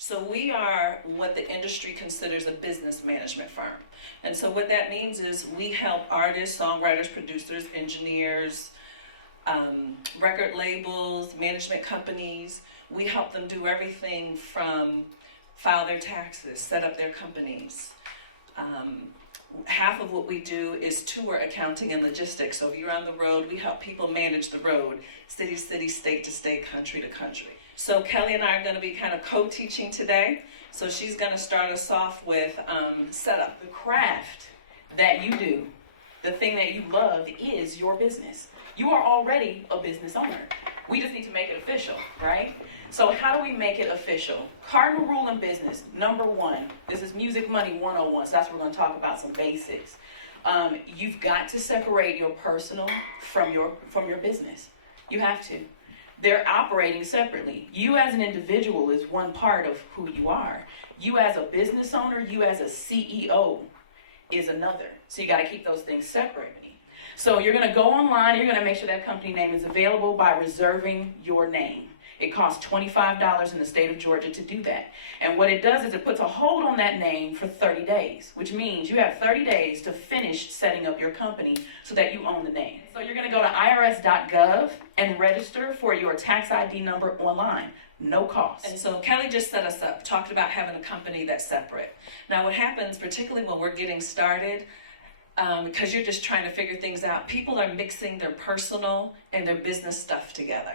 So we are what the industry considers a business management firm. And so what that means is we help artists, songwriters, producers, engineers, record labels, management companies. We help them do everything from file their taxes, set up their companies. Half of what we do is tour accounting and logistics. So if you're on the road, we help people manage the road, city to city, state to state, country to country. So Kelly and I are going to be kind of co-teaching today. So she's going to start us off with setup. The craft that you do, the thing that you love, is your business. You are already a business owner. We just need to make it official, right? So how do we make it official? Cardinal rule in business, number one. This is Music Money 101, so that's what we're going to talk about, some basics. You've got to separate your personal from your business. You have to. They're operating separately. You as an individual is one part of who you are. You as a business owner, you as a CEO is another. So you got to keep those things separate. So you're going to go online, you're going to make sure that company name is available by reserving your name. It costs $25 in the state of Georgia to do that. And what it does is it puts a hold on that name for 30 days, which means you have 30 days to finish setting up your company so that you own the name. So you're going to go to irs.gov and register for your tax ID number online. No cost. And so Kelly just set us up, talked about having a company that's separate. Now what happens, particularly when we're getting started, because you're just trying to figure things out, people are mixing their personal and their business stuff together.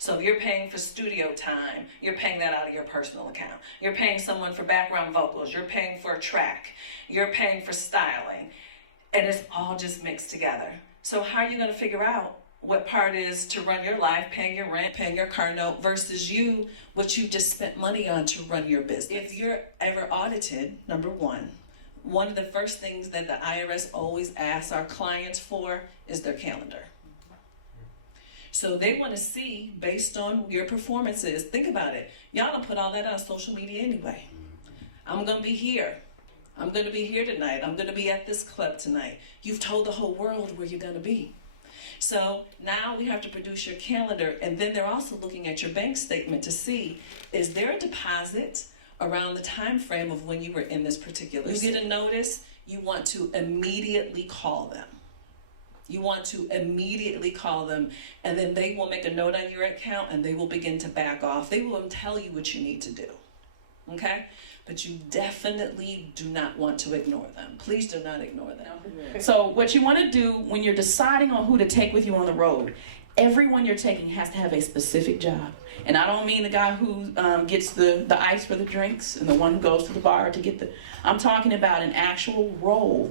So if you're paying for studio time, you're paying that out of your personal account. You're paying someone for background vocals. You're paying for a track. You're paying for styling. And it's all just mixed together. So how are you going to figure out what part is to run your life, paying your rent, paying your car note, versus what you just spent money on to run your business? If you're ever audited, number one of the first things that the IRS always asks our clients for is their calendar. So they want to see, based on your performances, think about it. Y'all don't put all that on social media anyway. I'm going to be here. I'm going to be here tonight. I'm going to be at this club tonight. You've told the whole world where you're going to be. So now we have to produce your calendar, and then they're also looking at your bank statement to see, is there a deposit around the time frame of when you were in this particular city? You get a notice, you want to immediately call them. You want to immediately call them, and then they will make a note on your account and they will begin to back off. They will tell you what you need to do, okay? But you definitely do not want to ignore them. Please do not ignore them. So what you want to do when you're deciding on who to take with you on the road, everyone you're taking has to have a specific job. And I don't mean the guy who gets the ice for the drinks and the one who goes to the bar to get I'm talking about an actual role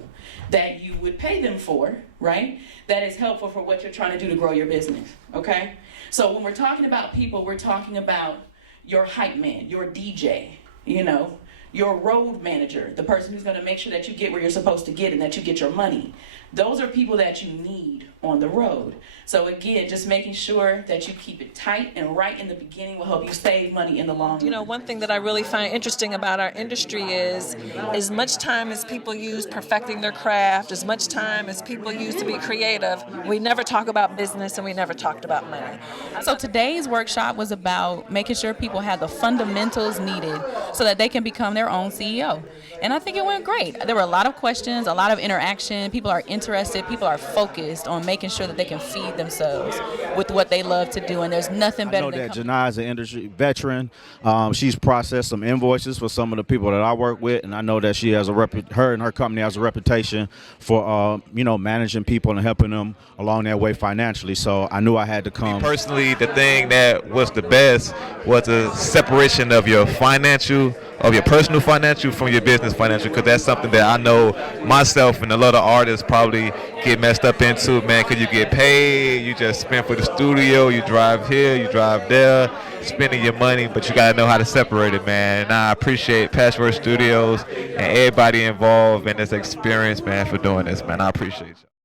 that you would pay them for, right? That is helpful for what you're trying to do to grow your business, okay? So when we're talking about people, we're talking about your hype man, your DJ, your road manager, the person who's going to make sure that you get where you're supposed to get and that you get your money. Those are people that you need on the road. So again, just making sure that you keep it tight and right in the beginning will help you save money in the long run. One thing that I really find interesting about our industry is as much time as people use perfecting their craft, as much time as people use to be creative, we never talk about business and we never talked about money. So today's workshop was about making sure people have the fundamentals needed so that they can become their own CEO. And I think it went great. There were a lot of questions, a lot of interaction. People are interested. People are focused on making sure that they can feed themselves with what they love to do. And there's nothing better than Jini is an industry veteran. She's processed some invoices for some of the people that I work with, and I know that she has her and her company has a reputation for managing people and helping them along their way financially. So I knew I had to come. Me personally, the thing that was the best was the separation of your personal financial from your business financial, because that's something that I know myself and a lot of artists probably get messed up into, man, because you get paid, you just spend for the studio, you drive here, you drive there, spending your money, but you got to know how to separate it, man. And I appreciate Patchwerk Studios and everybody involved in this experience, man, for doing this, man. I appreciate you.